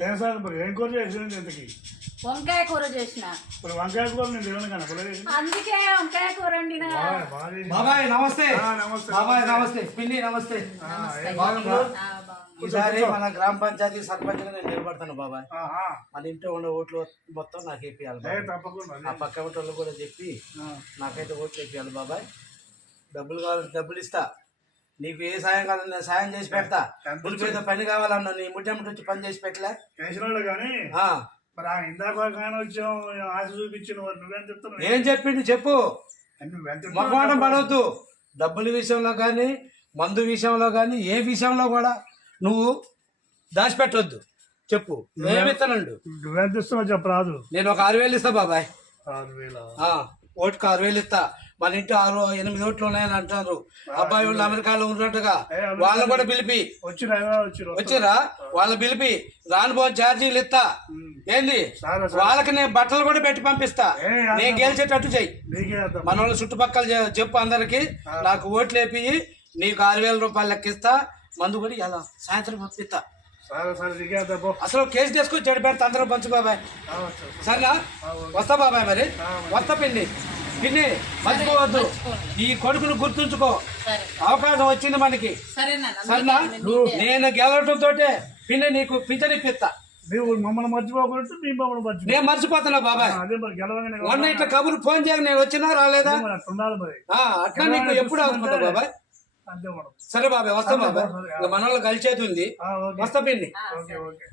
తెలుసాను మరి ఏం కూర చేసింది ఇంతకి? వంకాయ కూర చేసిన. ఇప్పుడు వంకాయ కూర నేను అందుకే వంకాయ కూర వండిన. బాబాయ్ నమస్తే. నమస్తే, బాబాయ్ నమస్తే. నమస్తే. పిన్ని. ఈసారి మన గ్రామ పంచాయతీ సర్పంచ్ నేను నిలబడతాను బాబాయ్. మన ఇంట్లో ఉన్న ఓట్లు మొత్తం నాకు వేపియాలి ఆ పక్క వాళ్ళు కూడా చెప్పి నాకైతే ఓట్లు వేపియాలి బాబాయ్. డబ్బులు కావాలి డబ్బులు ఇస్తా. నీకు ఏ సాయం నేను సాయం చేసి పెడతా. పులిపి ఏదో పని కావాలన్నా నీ ముట్టెమ్మటి వచ్చి పని చేసి పెట్టలే. వాళ్ళు కానీ మరి ఆ ఇందాక వచ్చాం ఆశ చూపించిన నువ్వేం చెప్తున్నావు? ఏం చెప్పింది చెప్పు. మొక్కమాటం పడవద్దు. డబ్బుల విషయంలో కానీ మందు విషయంలో కానీ ఏ విషయంలో కూడా నువ్వు దాచిపెట్టొద్దు. చెప్పు. ఏమిస్తానండు నువ్వెంత ఇస్తున్నావు చెప్పరాదు నేను ఒక ఆరు వేలు ఇస్తా బాబాయ్. ఆరు వేల? ఓటుకు ఆరు వేలు ఇస్తా. మన ఇంటి ఆరు ఎనిమిది ఓట్లు ఉన్నాయని అంటారు అబ్బాయి వాళ్ళు అమెరికాలో ఉన్నట్టుగా. వాళ్ళని కూడా పిలిపి. వచ్చిరా వాళ్ళని పిలిపి రానుబో ఛార్జీలు ఇస్తా. ఏంది. వాళ్ళకి నేను బట్టలు కూడా పెట్టి పంపిస్తా. నేను గెలిచేటట్టు చెయ్యి. మన వాళ్ళ చుట్టుపక్కల చెప్పు అందరికి. నాకు ఓట్లు వేపి నీకు ఆరు వేల రూపాయలు లెక్కిస్తా. మందు కూడా ఇలా సాయంత్రం పంపిస్తా. అసలు కేసు చేసుకుని చెడు పెడతా అందరూ పంచు బాబాయ్. సరేనా? వస్తా బాబాయ్ మరి. వస్తా పిన్ని పిన్ని మర్చిపోవద్దు. ఈ కొడుకును గుర్తుంచుకో. సరే. అవకాశం వచ్చింది మనకి. సరేనా? నేను గెలవటంతో పిన్ని నీకు పింఛనిప్పిస్తా నువ్వు మమ్మల్ని మర్చిపోకూడదు మీ మమ్మల్ని మర్చిపో నేను మర్చిపోతున్నా బాబాయ్. అదే మరి గెలవగానే మొన్న ఇట్లా కబురు ఫోన్ చేయక నేను వచ్చినా రాలేదా? మరి అట్లా ఉండాలి మరి. ఆ, అట్లా నీకు ఎప్పుడు అవుతుందా బాబాయ్? సరే బాబాయ్ వస్తా బాబాయ్. మన వాళ్ళు కలిసేది ఉంది. వస్తా పిన్ని. Okay okay.